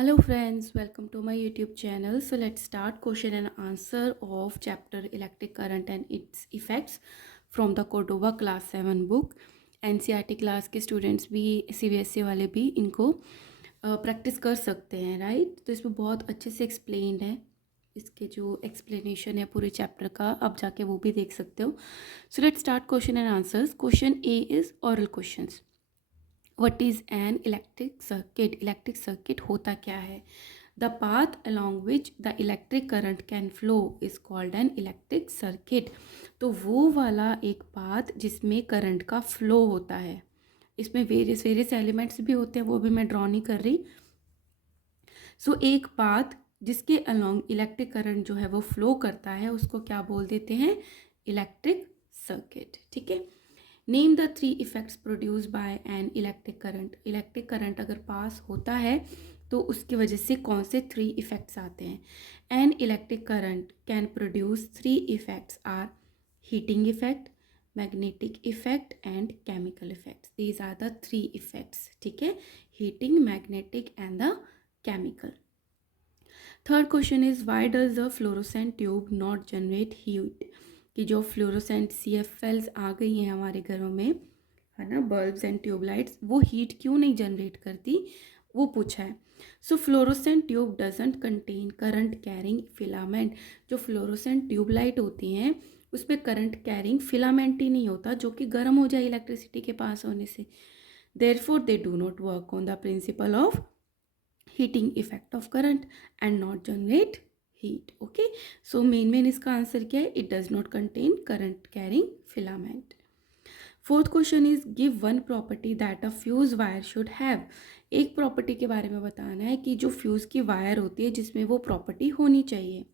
Hello friends, welcome to my YouTube channel. So let's start question and answer of chapter electric current and its effects from the Cordova class 7 book. NCERT class के students भी CBSE वाले भी इनको practice कर सकते हैं, right. तो इसमें बहुत अच्छे से एक्सप्लेन्ड है, इसके जो एक्सप्लेनेशन है पूरे चैप्टर का, आप जाके वो भी देख सकते हो। So let's start question and answers. Question A is oral questions. What is an electric circuit? Electric circuit होता क्या है? The path along which the electric current can flow is called an electric circuit. तो वो वाला एक path जिसमें current का flow होता है, इसमें वेरियस वेरियस एलिमेंट्स भी होते हैं, वो भी मैं ड्रॉ नहीं कर रही। सो एक पाथ जिसके अलॉन्ग इलेक्ट्रिक करंट जो है वो फ्लो करता है, उसको क्या बोल देते हैं? Electric circuit. ठीक है। Name the 3 effects produce by N electric current. Electric current अगर पास होता है तो उसकी वजह से कौन से 3 इफेक्ट्स आते हैं? An electric current can produce 3 effects are heating effect, magnetic effect and chemical effects. These are the 3 effects. ठीक है, heating, magnetic and the chemical. Third question is why does the fluorescent tube not generate heat? कि जो fluorescent CFLs आ गई हैं हमारे घरों में, है ना, बल्ब्स एंड ट्यूबलाइट्स, वो हीट क्यों नहीं जनरेट करती, वो पूछा है। So fluorescent tube doesn't contain current carrying filament. जो फ्लोरोसेंट ट्यूबलाइट होती हैं उसमें करंट कैरिंग फिलामेंट ही नहीं होता जो कि गर्म हो जाए इलेक्ट्रिसिटी के पास होने से। Therefore they do not work on the principle of heating effect of current and not generate heat. Okay, so main इसका आंसर क्या है? It does not contain current carrying filament. Fourth question is give one property that a fuse wire should have. एक property के बारे में बताना है कि जो फ्यूज की वायर होती है जिसमें वो प्रॉपर्टी होनी चाहिए।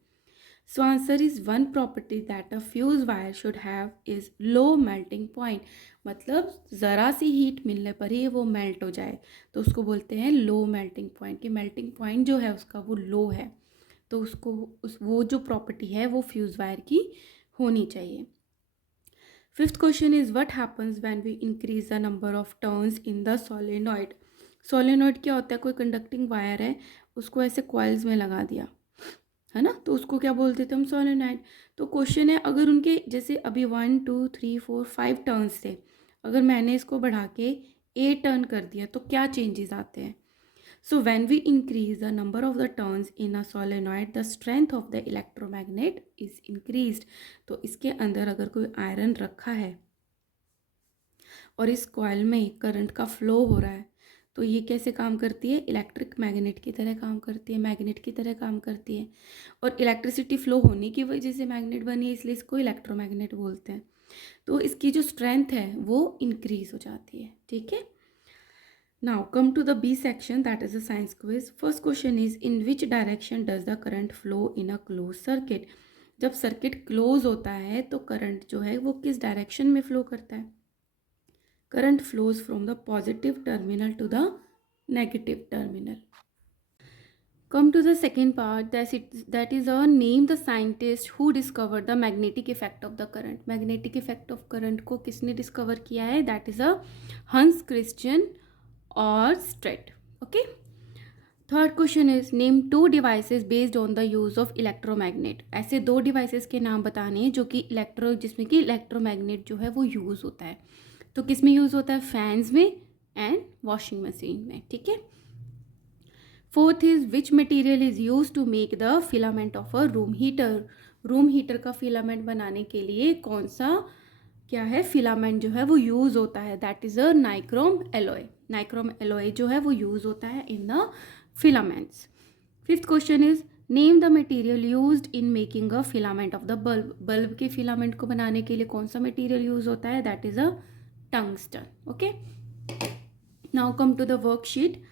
So answer is one property that a fuse wire should have is low melting point. मतलब ज़रा सी हीट मिलने पर ही वो मेल्ट हो जाए, तो उसको बोलते हैं लो मेल्टिंग पॉइंट। कि मेल्टिंग पॉइंट जो है उसका वो लो है, तो उसको वो जो प्रॉपर्टी है वो फ्यूज वायर की होनी चाहिए। Fifth question is what happens when we increase the number of turns in the solenoid. Solenoid क्या होता है? कोई कंडक्टिंग वायर है, उसको ऐसे कॉइल्स में लगा दिया, है ना, तो उसको क्या बोलते थे हम? सोलेनॉइड। तो क्वेश्चन है, अगर उनके जैसे अभी 1 2 3 4 5 टर्न्स थे, अगर मैंने इसको बढ़ा के 8 टर्न कर दिया तो क्या चेंजेस आते हैं? So when we increase the number of the turns in a solenoid, the strength of the electromagnet is increased. तो इसके अंदर अगर कोई आयरन रखा है और इस कॉइल में करंट का फ्लो हो रहा है, तो ये कैसे काम करती है? इलेक्ट्रिक मैग्नेट की तरह काम करती है, मैग्नेट की तरह काम करती है। और इलेक्ट्रिसिटी फ्लो होने की वजह से मैग्नेट बनी है, इसलिए इसको इलेक्ट्रोमैग्नेट बोलते हैं। तो इसकी जो स्ट्रेंथ है वो इंक्रीज हो जाती है। ठीक है। Now come to the B section, that is a science quiz. First question is in which direction does the current flow in a closed circuit? जब सर्किट क्लोज होता है तो करंट जो है वो किस डायरेक्शन में फ्लो करता है? Current flows from the positive terminal to the negative terminal. Come to the second part, that is a name the scientist who discovered the magnetic effect of the current. Magnetic effect of current को किसने discover किया है? That is a Hans Christian Oersted. Okay. Third question is name 2 devices based on the use of electromagnet. ऐसे 2 devices के नाम बताने हैं जो कि जिसमें कि इलेक्ट्रोमैग्नेट जो है वो यूज़ होता है। तो किस में यूज़ होता है? फैंस में एंड वॉशिंग मशीन में। ठीक है। Fourth is which material is use to make the filament of a room heater. Room heater का फिलामेंट बनाने के लिए कौन सा क्या है फिलामेंट जो है वो यूज़ होता है? That is a nichrome alloy. Nichrome alloy जो है वो यूज़ होता है in the filaments. Fifth question is name the material used in making a filament of the bulb. Bulb के फिलामेंट को बनाने के लिए कौन सा मटेरियल यूज होता है? That is a tungsten. Okay, now come to the worksheet.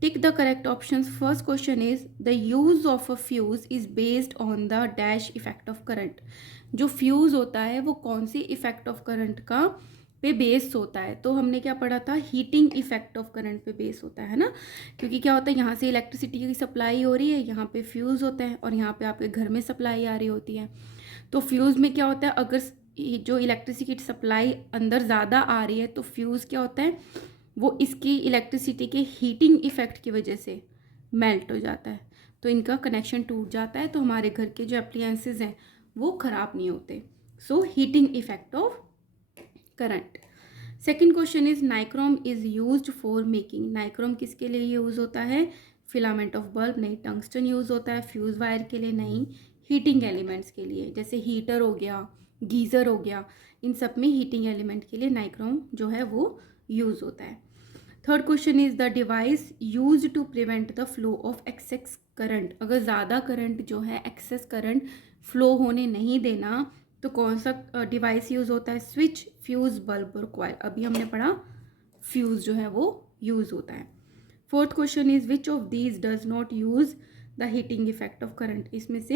Tick the correct options. First question is the use of a fuse is based on the dash effect of current. जो fuse होता है वो कौन C effect of current का पे based होता है? तो हमने क्या पढ़ा था? हीटिंग इफेक्ट ऑफ करंट पे बेस होता है ना, क्योंकि क्या होता है, यहाँ से इलेक्ट्रिसिटी की सप्लाई हो रही है, यहाँ पे फ्यूज़ होता है और यहाँ पे आपके घर में सप्लाई आ रही होती है। तो फ्यूज़ में क्या होता है, अगर जो इलेक्ट्रिसिटी की सप्लाई अंदर ज़्यादा आ रही है तो फ्यूज़ क्या होता है, वो इसकी इलेक्ट्रिसिटी के हीटिंग इफेक्ट की वजह से मेल्ट हो जाता है, तो इनका कनेक्शन टूट जाता है, तो हमारे घर के जो अप्लायंसेज हैं वो ख़राब नहीं होते. So heating effect of current. Second question is nichrome is used for making. Nichrome किसके लिए यूज़ होता है? फिलामेंट ऑफ बल्ब नहीं. टंगस्टन यूज़ होता है फ्यूज़ वायर के लिए नहीं. हीटिंग एलिमेंट्स के लिए, जैसे हीटर हो गया, गीज़र हो गया, इन सब में हीटिंग एलिमेंट के लिए नाइक्रोम जो है वो यूज़ होता है. Third question is the device use to prevent the flow of excess current. अगर ज़्यादा करंट जो है, एक्सेस करंट फ्लो होने नहीं देना, तो कौन सा डिवाइस यूज़ होता है? स्विच, फ्यूज़, बल्ब और कॉइल. अभी हमने पढ़ा फ्यूज़ जो है वो यूज़ होता है. Fourth question is which of these does not use the heating effect of current. इसमें से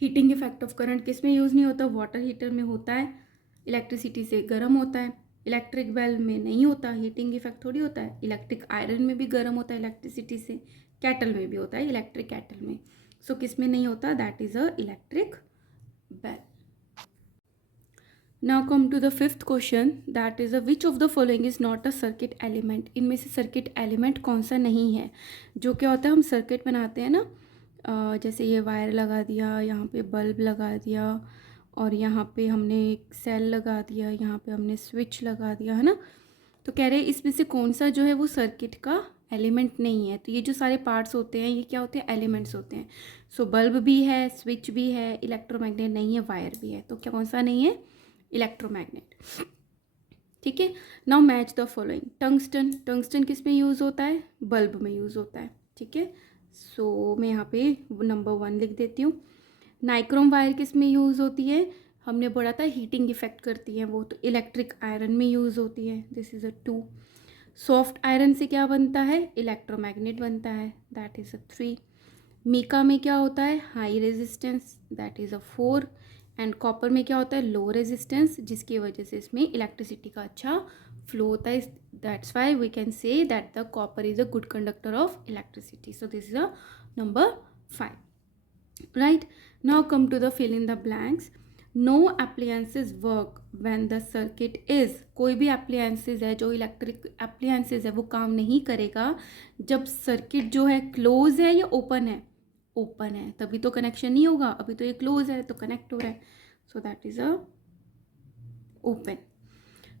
हीटिंग इफेक्ट ऑफ करंट किस में यूज़ नहीं होता? वाटर हीटर में होता है, इलेक्ट्रिसिटी से गर्म होता है. इलेक्ट्रिक बेल में नहीं होता, हीटिंग इफेक्ट थोड़ी होता है. इलेक्ट्रिक आयरन में भी गर्म होता है इलेक्ट्रिसिटी से. कैटल में भी होता है, इलेक्ट्रिक कैटल में. सो किस में नहीं होता? That is a electric bell. Now come to the fifth question, that is which of the following is not a circuit element. इनमें से सर्किट एलिमेंट कौन सा नहीं है? जो क्या होता है, हम सर्किट बनाते हैं ना, जैसे ये वायर लगा दिया, यहाँ पे बल्ब लगा दिया, और यहाँ पे हमने एक सेल लगा दिया, यहाँ पे हमने स्विच लगा दिया, है ना. तो कह रहे हैं इसमें से कौन सा जो है वो सर्किट का एलिमेंट नहीं है. तो ये जो सारे पार्ट्स होते हैं ये क्या होते हैं? एलिमेंट्स होते हैं. सो बल्ब भी है, स्विच भी है, इलेक्ट्रोमैग्नेट नहीं है, वायर भी है. तो क्या कौन सा नहीं है? इलेक्ट्रोमैग्नेट. ठीक है. Now match the following. Tungsten. Tungsten किस में यूज़ होता है? बल्ब में यूज़ होता है. ठीक है. सो मैं यहाँ पे नंबर 1 लिख देती हूँ. नाइक्रोम वायर किस में यूज़ होती है? हमने पढ़ा था हीटिंग इफेक्ट करती है वो, तो इलेक्ट्रिक आयरन में यूज़ होती है. This is a 2. Soft iron से क्या बनता है? इलेक्ट्रोमैग्नेट बनता है. दैट इज़ अ 3. मीका में क्या होता है? High resistance. That is a 4. And copper में क्या होता है? लो रेजिस्टेंस, जिसकी वजह से इसमें इलेक्ट्रिसिटी का अच्छा फ्लो होता है. That's why we can say that the copper is a good conductor of electricity. So this is a number 5. Right. Now come to the fill in the blanks. No appliances work when the circuit is. कोई भी एप्लियंसेज है जो electric एप्लियंसेज है वो काम नहीं करेगा जब सर्किट जो है क्लोज है या ओपन है. ओपन है तभी तो कनेक्शन नहीं होगा. अभी तो ये क्लोज है तो कनेक्ट हो रहा है. So that is a open.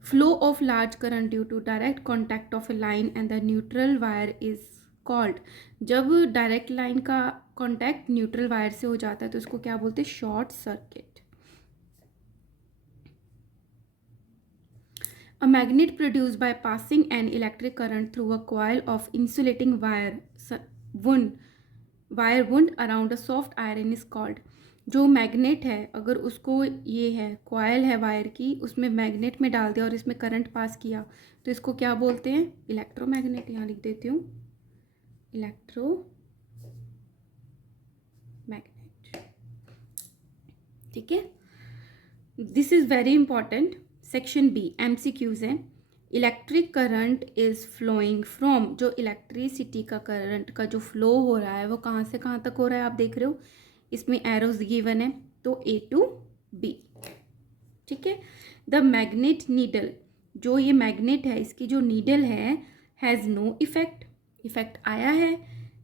Flow of large current due to direct contact of a line and the neutral wire is called. जब डायरेक्ट लाइन का कॉन्टैक्ट न्यूट्रल वायर से हो जाता है तो इसको क्या बोलते हैं? Short circuit. A magnet produced by passing an electric current through a coil of insulating wire wound around a soft iron is called. जो मैग्नेट है, अगर उसको ये है कॉयल है वायर की, उसमें मैग्नेट में डाल दिया और इसमें करंट पास किया, तो इसको क्या बोलते हैं? इलेक्ट्रोमैग्नेट. यहाँ लिख देती हूँ इलेक्ट्रोमैग्नेट. ठीक है. This is very important. Section B MCQs हैं. Electric current is flowing from. जो इलेक्ट्रिसिटी का करंट का जो फ्लो हो रहा है वो कहाँ से कहाँ तक हो रहा है? आप देख रहे हो इसमें एरोज गिवन है, तो A to B. ठीक है. The magnet needle. जो ये मैग्नेट है इसकी जो नीडल है हैज़ नो इफेक्ट. इफेक्ट आया है.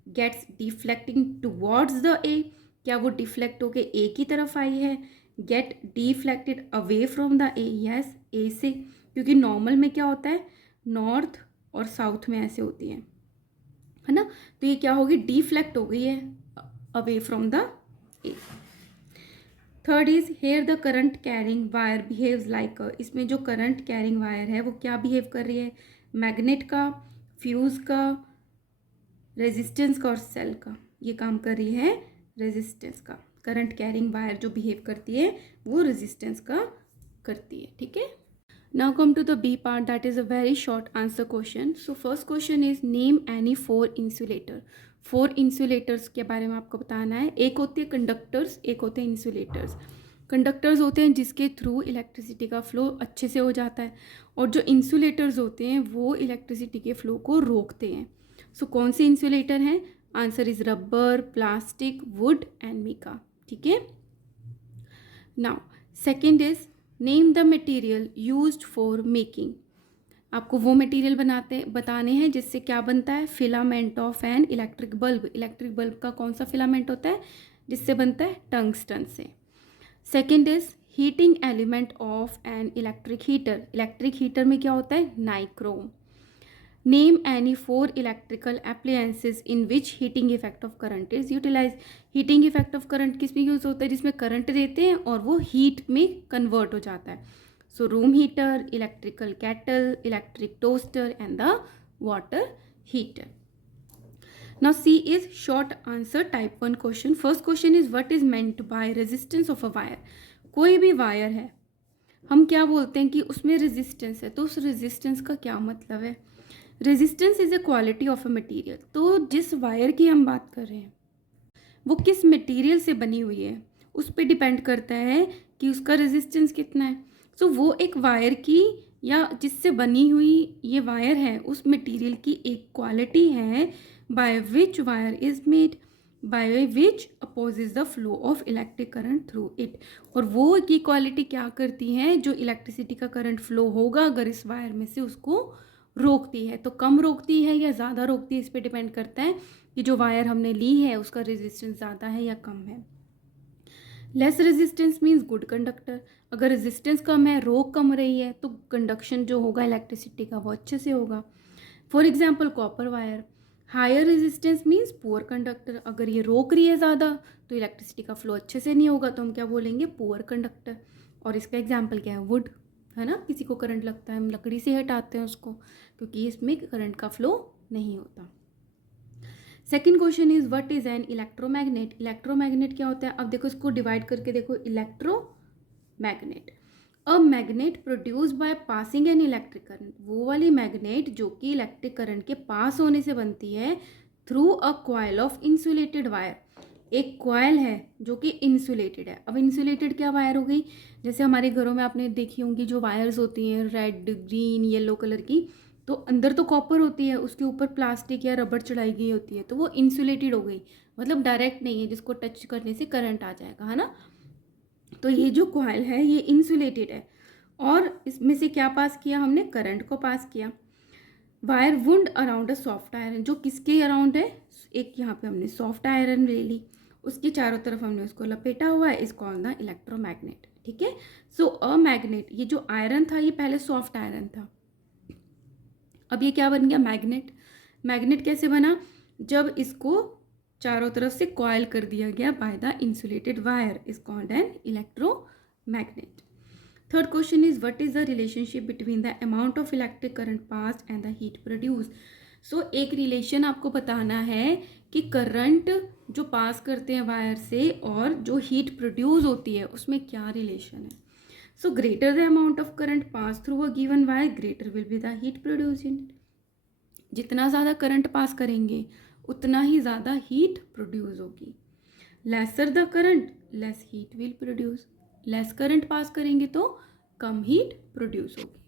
Gets deflecting towards the A. क्या वो डिफ्लेक्ट होके A की तरफ आई है? Get deflected away from the A. Yes, A से, क्योंकि नॉर्मल में क्या होता है? नॉर्थ और साउथ में ऐसे होती है ना. तो ये क्या होगी? डिफ्लेक्ट हो गई है away from the A. Third is here the current carrying wire behaves like. इसमें जो करंट कैरिंग वायर है वो क्या बिहेव कर रही है? मैग्नेट का, फ्यूज का, रेजिस्टेंस का और सेल का. ये काम कर रही है रेजिस्टेंस का. करंट कैरिंग वायर जो बिहेव करती है वो रेजिस्टेंस का करती है. ठीक है. Now come to the B part, that is a very short answer question. So first question is name any 4 insulator. 4 insulators के बारे में आपको बताना है. एक होती है कंडक्टर्स, एक होते हैं इंसुलेटर्स. कंडक्टर्स होते हैं जिसके थ्रू इलेक्ट्रिसिटी का फ्लो अच्छे से हो जाता है, और जो इंसुलेटर्स होते हैं वो इलेक्ट्रिसिटी के फ्लो को रोकते हैं. सो कौन से इंसुलेटर हैं? Answer is rubber, plastic, wood and mica. ठीक है. Now second is name the material used for making. आपको वो मटेरियल बताने हैं जिससे क्या बनता है, filament of an electric bulb. Electric bulb का कौन सा फिलामेंट होता है, जिससे बनता है, टंगस्टन से। Second is heating element of an electric heater. Electric heater में क्या होता है, nichrome. Name any 4 electrical appliances in which heating effect of current is utilise. Heating effect of current किस में यूज होता है, जिसमें करंट देते हैं और वो हीट में कन्वर्ट हो जाता है। So room heater, electrical kettle, electric toaster and the water heater. Now C is short answer type 1 question. First question is what is meant by resistance of a wire. कोई भी wire है, हम क्या बोलते हैं कि उसमें रेजिस्टेंस है, तो उस रेजिस्टेंस का क्या मतलब है। Resistance is a quality of a material. तो जिस वायर की हम बात कर रहे हैं वो किस मटेरियल से बनी हुई है, उस पर डिपेंड करता है कि उसका रेजिस्टेंस कितना है। सो वो एक वायर की या जिससे बनी हुई ये वायर है उस मटेरियल की एक क्वालिटी है by which wire is made, by which opposes the flow of electric current through it. और वो की क्वालिटी क्या करती है, जो इलेक्ट्रिसिटी का करंट फ्लो होगा अगर इस वायर में से उसको रोकती है। तो कम रोकती है या ज़्यादा रोकती है, इस पर डिपेंड करता है कि जो वायर हमने ली है उसका रेजिस्टेंस ज़्यादा है या कम है। Less resistance means good conductor. अगर रेजिस्टेंस कम है, रोक कम रही है, तो कंडक्शन जो होगा इलेक्ट्रिसिटी का वो अच्छे से होगा। For example copper wire. Higher resistance means poor conductor. अगर ये रोक रही है ज़्यादा तो इलेक्ट्रिसिटी का फ्लो अच्छे से नहीं होगा, तो हम क्या बोलेंगे, पुअर कंडक्टर। और इसका एग्जाम्पल क्या है, वुड, है ना। किसी को करंट लगता है, हम लकड़ी से हटाते हैं उसको, क्योंकि इसमें करंट का फ्लो नहीं होता। Second question is what is an electromagnet. Electromagnet क्या होता है, अब देखो इसको डिवाइड करके देखो, electromagnet, a magnet produce by passing an electric current. वो वाली मैग्नेट जो कि इलेक्ट्रिक करंट के पास होने से बनती है through a coil of insulated wire. एक कॉइल है जो कि इंसुलेटेड है। अब इंसुलेटेड क्या वायर हो गई, जैसे हमारे घरों में आपने देखी होंगी जो वायर्स होती हैं रेड, ग्रीन, येलो कलर की, तो अंदर तो कॉपर होती है, उसके ऊपर प्लास्टिक या रबड़ चढ़ाई गई होती है, तो वो इंसुलेटेड हो गई, मतलब डायरेक्ट नहीं है, जिसको टच करने से करंट आ जाएगा, है ना। तो ये जो कॉइल है ये इंसुलेटेड है और इसमें से क्या पास किया हमने, करंट को पास किया। Wire wound around a soft iron, जो किसके अराउंड है, एक यहाँ पे हमने सॉफ्ट आयरन ले ली, उसके चारों तरफ हमने उसको लपेटा हुआ है, इस कॉल्ड द इलेक्ट्रोमैग्नेट। ठीक है, सो अ मैग्नेट, ये जो आयरन था ये पहले सॉफ्ट आयरन था, अब ये क्या बन गया, मैग्नेट। मैग्नेट कैसे बना, जब इसको चारों तरफ से कॉइल कर दिया गया by the insulated wire, is called an electromagnet. Third question is what is the relationship between the amount of electric current passed and the heat produce. So एक रिलेशन आपको बताना है कि करंट जो पास करते हैं वायर से और जो हीट प्रोड्यूस होती है उसमें क्या रिलेशन है। So greater the amount of current pass through a given wire, greater will be the heat produce in it. जितना ज़्यादा करंट पास करेंगे उतना ही ज़्यादा हीट प्रोड्यूस होगी। Lesser the current, less heat will produce. Less current pass करेंगे तो कम हीट प्रोड्यूस होगी।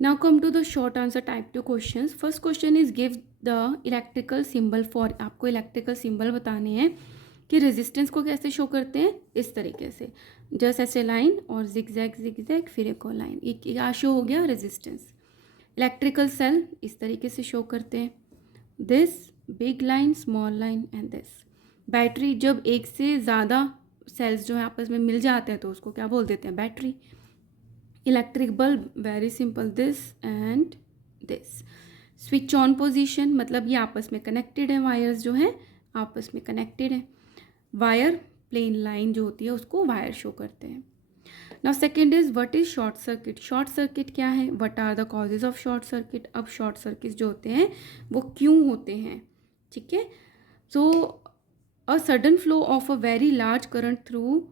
Now come to the short answer type 2 questions. First question is give the electrical symbol for, आपको इलेक्ट्रिकल सिंबल बताने हैं कि resistance को कैसे शो करते हैं, इस तरीके से, जस्ट ऐसे लाइन और जिगजैग फिर एक और लाइन, एक क्या शो हो गया, रेजिस्टेंस। इलेक्ट्रिकल सेल इस तरीके से शो करते हैं, this big line, small line and this. Battery, जब एक से ज़्यादा सेल्स जो है आपस में मिल जाते हैं तो उसको क्या बोल देते हैं, battery. Electric bulb, very simple, this and this. Switch on position, मतलब ये आपस में कनेक्टेड है, वायर्स जो हैं आपस में कनेक्टेड है। वायर, प्लेन लाइन जो होती है उसको वायर शो करते हैं। Now second is what is short circuit. Short circuit क्या है, what are the causes of short circuit. अब शॉर्ट सर्किट जो होते हैं वो क्यों होते हैं, ठीक है। So a sudden flow of a very large current through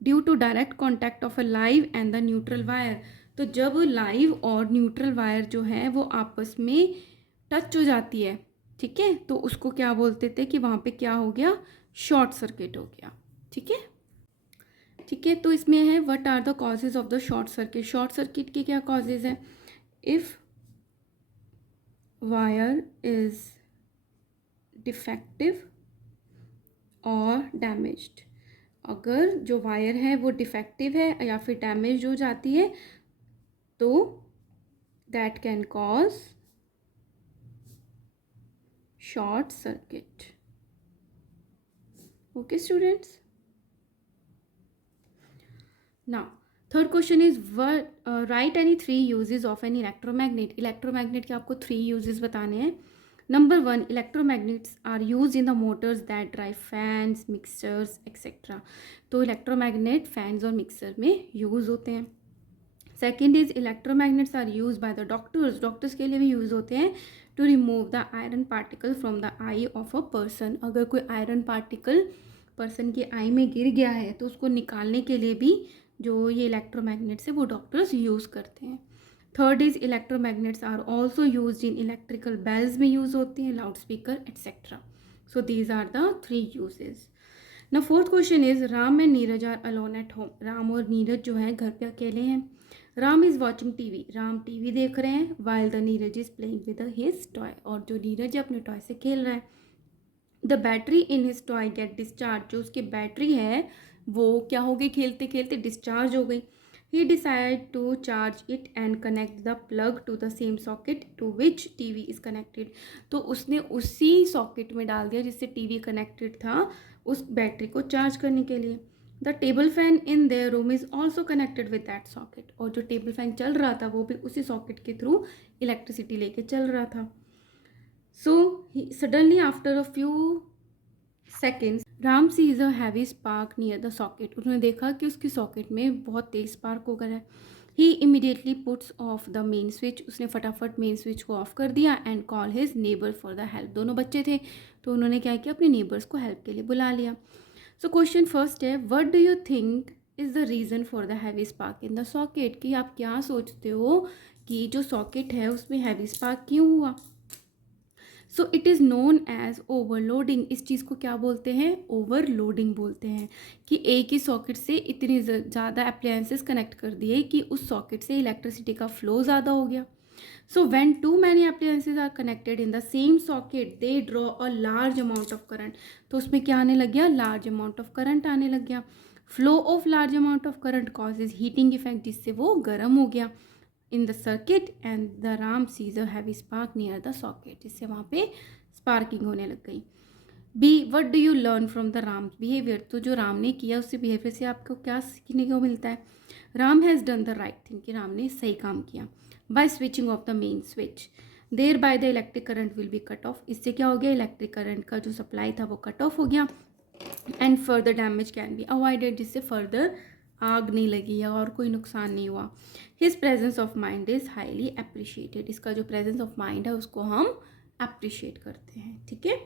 due to direct contact of a live and the neutral wire. तो जब लाइव और न्यूट्रल वायर जो है वो आपस में टच हो जाती है, ठीक है, तो उसको क्या बोलते थे कि वहाँ पे क्या हो गया, शॉर्ट सर्किट हो गया। ठीक है, ठीक है। तो इसमें है what are the causes of the short circuit. Short circuit के क्या कॉजेज हैं, इफ वायर इज डिफेक्टिव और डैमेज्ड, अगर जो वायर है वो डिफेक्टिव है या फिर डैमेज हो जाती है तो that can cause short circuit. Okay students, now third question is what write any 3 uses of an electromagnet. Electromagnet के आपको 3 uses बताने हैं. Number 1, electromagnets are used in the motors that drive fans, mixers etc. तो electromagnet fans और mixer में use होते हैं. Second is electromagnets are use by the doctors. Doctors के लिए भी यूज़ होते हैं to remove the iron particle from the eye of a person. अगर कोई आयरन पार्टिकल पर्सन की आई में गिर गया है तो उसको निकालने के लिए भी जो ये इलेक्ट्रोमैग्नेट्स है वो डॉक्टर्स यूज़ करते हैं. Third is electromagnets are also use in electrical bells में यूज़ होती हैं, loud speaker etcetera. So these are the 3 uses. ना fourth question is Ram and Neeraj are alone at home. Ram और नीरज जो है घर पे अकेले हैं. Ram is watching TV. Ram TV देख रहे हैं. While the Neeraj is playing with his toy. और जो नीरज है अपने टॉय से खेल रहा है. The battery in his toy get discharge. जो उसकी बैटरी है वो क्या हो गई, खेलते खेलते डिस्चार्ज हो गई. He decide to charge it and connect the plug to the same socket to which TV is connected. तो उसने उसी सॉकेट में डाल दिया जिससे टीवी कनेक्टेड था उस बैटरी को चार्ज करने के लिए. The table fan in their room is also connected with that socket. और जो टेबल फैन चल रहा था वो भी उसी सॉकेट के थ्रू इलेक्ट्रिसिटी लेके चल रहा था. So suddenly after a few seconds Ram sees a heavy spark near the socket. उन्होंने देखा कि उसकी सॉकेट में बहुत तेज स्पार्क हो गया है. He immediately puts off the main switch. उसने फटाफट मेन स्विच को ऑफ कर दिया and call his neighbour for the help. दोनों बच्चे थे तो उन्होंने क्या किया, अपने नेबर्स को हेल्प के लिए बुला लिया. सो क्वेश्चन फर्स्ट है, what do you think is the reason for the heavy spark in the socket. कि आप क्या सोचते हो कि जो सॉकेट है उसमें हैवी स्पार्क क्यों हुआ. So it is known as overloading. इस चीज़ को क्या बोलते हैं, ओवरलोडिंग बोलते हैं. कि एक ही सॉकेट से इतनी ज़्यादा अप्लायंसेस कनेक्ट कर दिए कि उस सॉकेट से इलेक्ट्रिसिटी का फ्लो ज़्यादा हो गया. So when too many appliances are connected in the same socket, they draw a large amount of current. तो उसमें क्या आने लग गया, large amount of current आने लग गया. Flow of large amount of current causes heating effect, जिससे वो गर्म हो गया in the circuit and the Ram sees a heavy spark near the socket, जिससे वहाँ पे sparking होने लग गई. B, what do you learn from the Ram's behavior. तो जो राम ने किया उससे बिहेवियर से आपको क्या सीखने को मिलता है. Ram has done the right thing. कि राम ने सही काम किया. by switching off the main switch, thereby the electric current will be cut off. इससे क्या हो गया, इलेक्ट्रिक करंट का जो सप्लाई था वो कट ऑफ हो गया. And further damage can be avoided. जिससे फर्दर आग नहीं लगी या और कोई नुकसान नहीं हुआ. His presence of mind is highly appreciated. इसका जो प्रेजेंस ऑफ माइंड है उसको हम अप्रिशिएट करते हैं. ठीक है.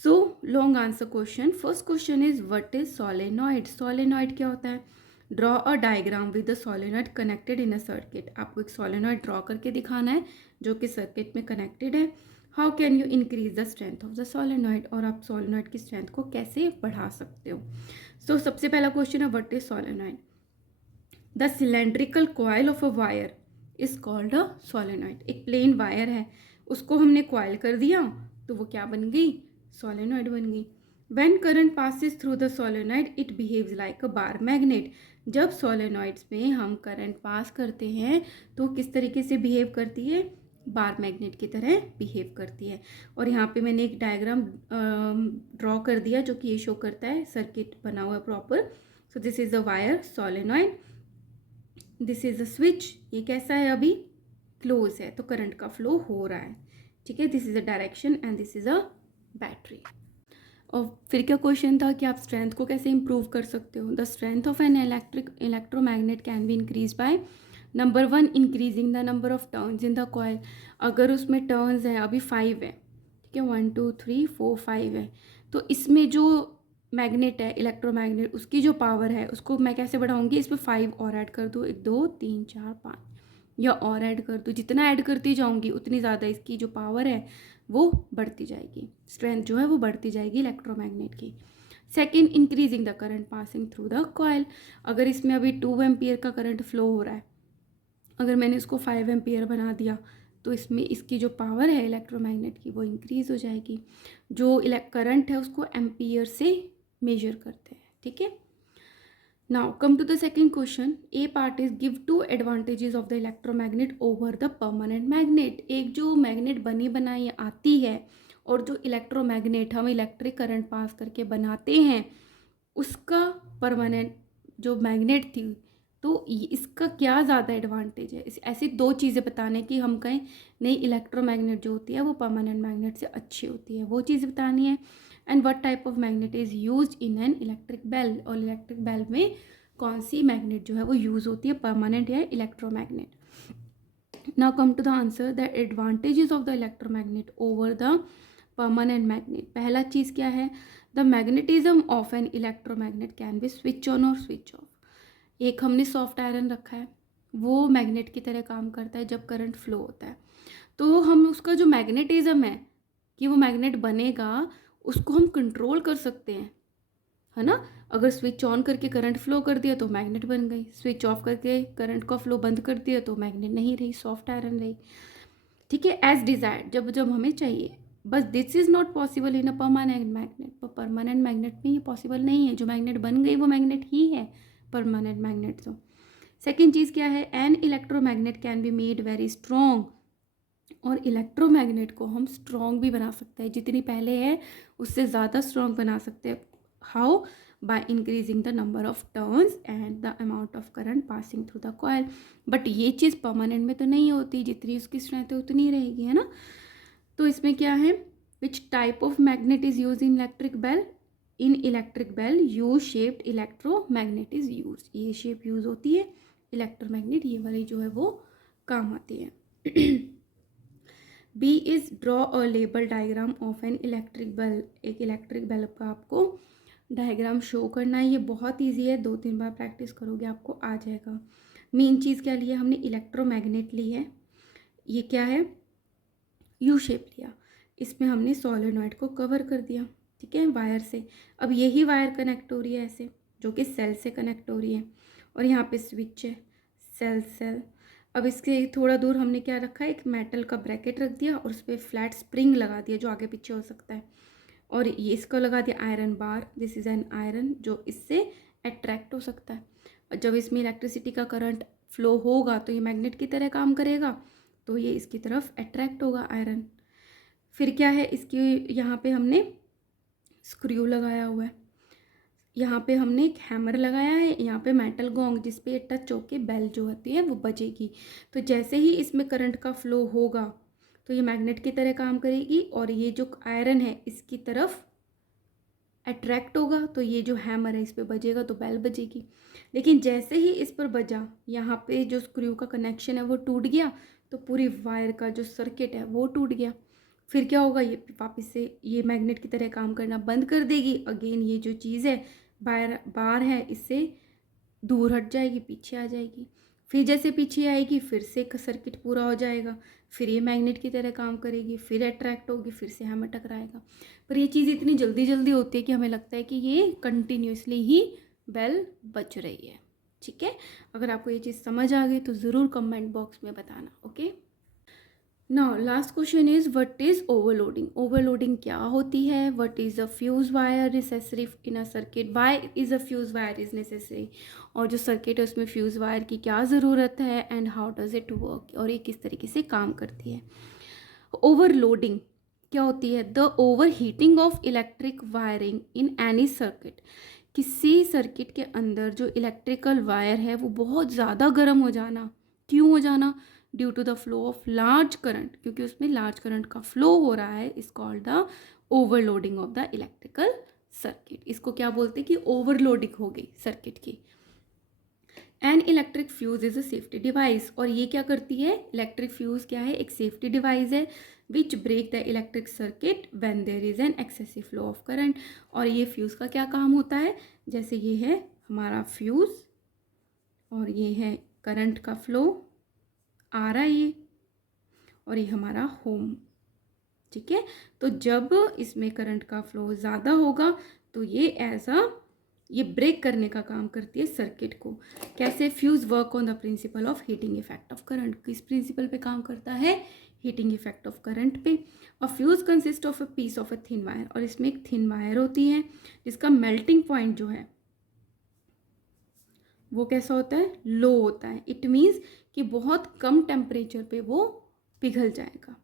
So long answer question. First question is what is solenoid. Solenoid क्या होता है. Draw a diagram with the solenoid connected in a circuit. आपको एक सोलेनॉइड ड्रॉ करके दिखाना है जो कि सर्किट में कनेक्टेड है. How can you increase the strength of the solenoid. और आप सोलेनॉइड की स्ट्रेंथ को कैसे बढ़ा सकते हो. सो सबसे पहला क्वेश्चन है what is solenoid. The cylindrical coil of a wire is called a solenoid. एक प्लेन वायर है उसको हमने कॉइल कर दिया तो वो क्या बन गई, सोलेनॉइड बन गई. When current passes through the solenoid, it behaves like a bar magnet. जब सोलेनॉइड्स में हम करंट पास करते हैं तो किस तरीके से बिहेव करती है, बार मैग्नेट की तरह बिहेव करती है. और यहाँ पे मैंने एक डायग्राम ड्रॉ कर दिया जो कि ये शो करता है सर्किट बना हुआ है proper. So this is the wire solenoid, this is the switch. ये कैसा है, अभी क्लोज है तो करंट का फ्लो हो रहा है. ठीक है. This is a direction and this is a battery. और फिर क्या क्वेश्चन था कि आप स्ट्रेंथ को कैसे इंप्रूव कर सकते हो. The strength of an electromagnet can be increase by number 1 increasing the number of turns in the coil. अगर उसमें टर्न्स है अभी 5 है, ठीक है, 1 2 3 4 5 है, तो इसमें जो मैग्नेट है इलेक्ट्रोमैग्नेट उसकी जो पावर है उसको मैं कैसे बढ़ाऊंगी, इसमें 5 और ऐड कर दूँ, 1 2 3 4 5 या और ऐड कर दूँ. जितना ऐड करती जाऊंगी उतनी ज़्यादा इसकी जो पावर है वो बढ़ती जाएगी, स्ट्रेंथ जो है वो बढ़ती जाएगी इलेक्ट्रोमैग्नेट की. Second, increasing the current passing through the coil. अगर इसमें अभी 2 एम्पियर का करंट फ्लो हो रहा है, अगर मैंने इसको 5 एम्पियर बना दिया तो इसमें इसकी जो पावर है इलेक्ट्रोमैग्नेट की वो इंक्रीज़ हो जाएगी. जो करंट है उसको एम्पियर से मेजर करते हैं. ठीक है. Now come to the second question. A part is give two advantages of the electromagnet over the permanent magnet. एक जो मैग्नेट बनी बनाई आती है और जो इलेक्ट्रोमैग्नेट हम इलेक्ट्रिक करंट पास करके बनाते हैं उसका परमानेंट जो मैग्नेट थी, तो इसका क्या ज़्यादा एडवांटेज है। ऐसी दो चीज़ें बताने की हम कहें नहीं इलेक्ट्रोमैग्नेट जो होती है वो परमानेंट मैग्नेट से अच्छी होती है, वो चीज़ बतानी है। And what type of magnet is used in an electric bell, और इलेक्ट्रिक बेल में कौन सी मैग्नेट जो है वो यूज़ होती है, परमानेंट या electromagnet. Now come to the answer, the advantages of the electromagnet over the permanent magnet. पहला चीज़ क्या है, the magnetism of an electromagnet can be switch on और स्विच ऑफ। एक हमने सॉफ्ट आयरन रखा है, वो मैग्नेट की तरह काम करता है जब करंट फ्लो होता है, तो हम उसका जो मैग्नेटिज्म है कि वो मैग्नेट बनेगा उसको हम कंट्रोल कर सकते हैं, है ना। अगर स्विच ऑन करके करंट फ्लो कर दिया तो मैग्नेट बन गई, स्विच ऑफ करके करंट का फ्लो बंद कर दिया तो मैग्नेट नहीं रही, सॉफ्ट आयरन रही। ठीक है, एज डिजायर्ड, जब जब हमें चाहिए। बस this is not possible in a permanent magnet, पर परमानेंट मैग्नेट में ये पॉसिबल नहीं है। जो मैग्नेट बन गई वो मैग्नेट ही है परमानेंट मैग्नेट। तो सेकेंड चीज़ क्या है, an electromagnet can be made very strong, और इलेक्ट्रोमैग्नेट को हम स्ट्रॉन्ग भी बना सकते हैं, जितनी पहले है उससे ज़्यादा स्ट्रॉन्ग बना सकते हैं। How, by increasing the number of turns and the amount of current passing through the coil. But ये चीज़ परमानेंट में तो नहीं होती, जितनी उसकी स्ट्रेंथ है उतनी रहेगी, है ना। तो इसमें क्या है, which type of magnet is use in electric bell, in electric bell U shaped electromagnet is use, ये शेप यूज होती है इलेक्ट्रोमैग्नेट, ये वाली जो है वो काम आती है। B is draw a label diagram of an electric bulb, एक इलेक्ट्रिक बल्ब का आपको डायग्राम शो करना है। ये बहुत ईजी है, 2-3 बार प्रैक्टिस करोगे आपको आ जाएगा। मेन चीज़ क्या लिया हमने, इलेक्ट्रोमैग्नेट ली है, ये क्या है यू शेप लिया, इसमें हमने सोलेनॉइड को कवर कर दिया, ठीक है, वायर से। अब यही वायर कनेक्ट हो रही है ऐसे, जो कि सेल से कनेक्ट हो रही है, और यहाँ पे स्विच है, सेल सेल। अब इसके थोड़ा दूर हमने क्या रखा है, एक मेटल का ब्रैकेट रख दिया और उस पर फ्लैट स्प्रिंग लगा दिया जो आगे पीछे हो सकता है, और ये इसको लगा दिया iron bar, this is an iron जो इससे अट्रैक्ट हो सकता है। जब इसमें इलेक्ट्रिसिटी का करंट फ्लो होगा तो ये मैग्नेट की तरह काम करेगा, तो ये इसकी तरफ अट्रैक्ट होगा आयरन। फिर क्या है, इसकी यहाँ पे हमने स्क्रू लगाया हुआ है, यहाँ पे हमने एक हैमर लगाया है, यहाँ पे मेटल गोंग जिस पे टच होके बेल जो होती है वो बजेगी। तो जैसे ही इसमें करंट का फ्लो होगा तो ये मैग्नेट की तरह काम करेगी, और ये जो आयरन है इसकी तरफ अट्रैक्ट होगा, तो ये जो हैमर है इस पर बजेगा तो बेल बजेगी। लेकिन जैसे ही इस पर बजा, यहाँ पे जो स्क्रू का कनेक्शन है वो टूट गया, तो पूरी वायर का जो सर्किट है वो टूट गया। फिर क्या होगा, ये वापस से ये मैग्नेट की तरह काम करना बंद कर देगी। अगेन ये जो चीज़ है बार है इससे दूर हट जाएगी, पीछे आ जाएगी। फिर जैसे पीछे आएगी फिर से सर्किट पूरा हो जाएगा, फिर ये मैग्नेट की तरह काम करेगी, फिर अट्रैक्ट होगी, फिर से हमें टकराएगा। पर ये चीज़ इतनी जल्दी जल्दी होती है कि हमें लगता है कि ये कंटिन्यूसली ही बेल बज रही है। ठीक है, अगर आपको ये चीज़ समझ आ गई तो ज़रूर कमेंट बॉक्स में बताना। Okay, now last question is what is overloading. Overloading क्या होती है, what is a fuse wire necessary in a circuit, why is a fuse wire is necessary, और जो सर्किट है उसमें फ्यूज वायर की क्या ज़रूरत है, and how does it work, और ये किस तरीके से काम करती है। ओवरलोडिंग क्या होती है, the over heating of electric wiring in any circuit, किसी सर्किट के अंदर जो इलेक्ट्रिकल वायर है वो बहुत ज़्यादा गर्म हो जाना। क्यों हो जाना, due to the flow of large current, क्योंकि उसमें लार्ज करंट का फ्लो हो रहा है, is called the overloading of the electrical circuit. इसको क्या बोलते हैं कि ओवरलोडिंग हो गई सर्किट की। An electric fuse is a safety device, और ये क्या करती है, इलेक्ट्रिक फ्यूज क्या है, एक सेफ्टी डिवाइस है which break the electric circuit when there is an excessive flow of current. और ये फ्यूज का क्या काम होता है, जैसे ये है हमारा फ्यूज और ये है करंट का फ्लो आ रहा है ये, और ये हमारा होम, ठीक है। तो जब इसमें करंट का फ्लो ज़्यादा होगा तो ये ये ब्रेक करने का काम करती है सर्किट को। कैसे, fuse work on the principle of heating effect of current, किस प्रिंसिपल पे काम करता है, हीटिंग इफेक्ट ऑफ करंट पे। और fuse consist of a piece of a thin wire, और इसमें एक थिन वायर होती है जिसका मेल्टिंग पॉइंट जो है वो कैसा होता है, लो होता है। इट मीन्स कि बहुत कम टेम्परेचर पे वो पिघल जाएगा।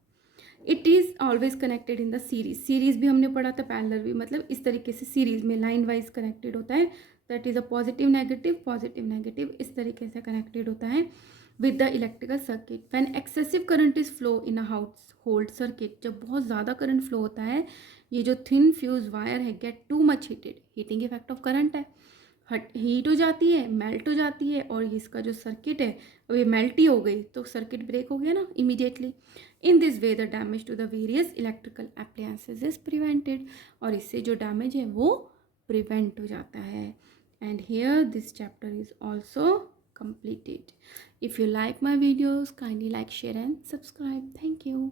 It is always connected in the series, series भी हमने पढ़ा था, पैरेलल भी, मतलब इस तरीके से सीरीज में लाइन वाइज कनेक्टेड होता है। That is a positive negative इस तरीके से कनेक्टेड होता है with the electrical circuit. When excessive current is flow in a house hold circuit, जब बहुत ज़्यादा करंट फ्लो होता है, ये जो थिन फ्यूज वायर है gate too much heated, heating effect of current है, हीट हो जाती है, मेल्ट हो जाती है, और इसका जो सर्किट है अब ये मेल्ट ही हो गई तो सर्किट ब्रेक हो गया ना immediately. In this way the damage to the various electrical appliances is prevented, और इससे जो डैमेज है वो प्रिवेंट हो जाता है। And here this chapter is also completed. If you like my videos, kindly like, share and subscribe. Thank you.